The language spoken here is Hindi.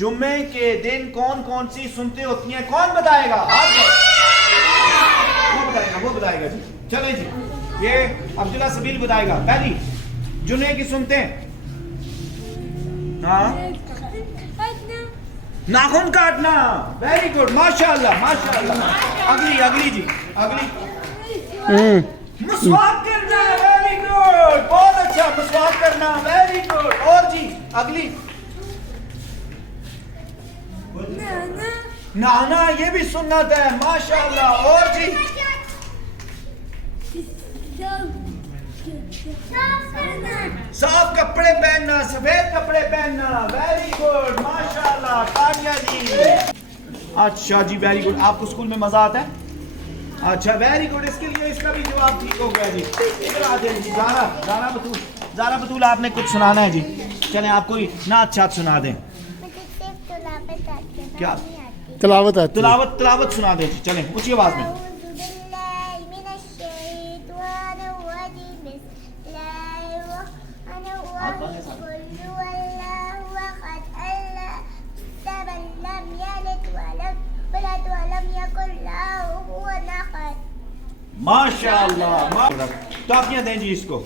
जुम्मे के दिन कौन कौन सी सुनते होती हैं, कौन बताएगा? वो बताएगा जी। चले जी, ये अब्दुल्ला सबील बताएगा। पहली जुम्मे की सुनते हैं, हाँ, नाखून काटना। वेरी गुड, माशाल्लाह माशाल्लाह। अगली जी, अगली मुस्वाक करना। वेरी गुड, बहुत अच्छा, मुस्वाक करना। Very good. और जी अगली नहाना, ये भी सुन्नत है, माशाल्लाह। और जी साफ कपड़े पहनना, सफेद कपड़े पहनना। वेरी गुड, माशाल्लाह, तालियां जी। अच्छा जी, वेरी गुड। आपको स्कूल में मजा आता है? अच्छा, वेरी गुड। इसके लिए इसका भी जवाब ठीक हो गया जी। इधर आ जाइए जी। ज़ारा बतूल आपने कुछ सुनाना है जी। चलें, आपको नात शात सुना दें। क्या तिलावत आती है? तिलावत सुना दें जी। चलें, ऊंची आवाज में। माशाल्लाह। टॉफियां दें जी इसको।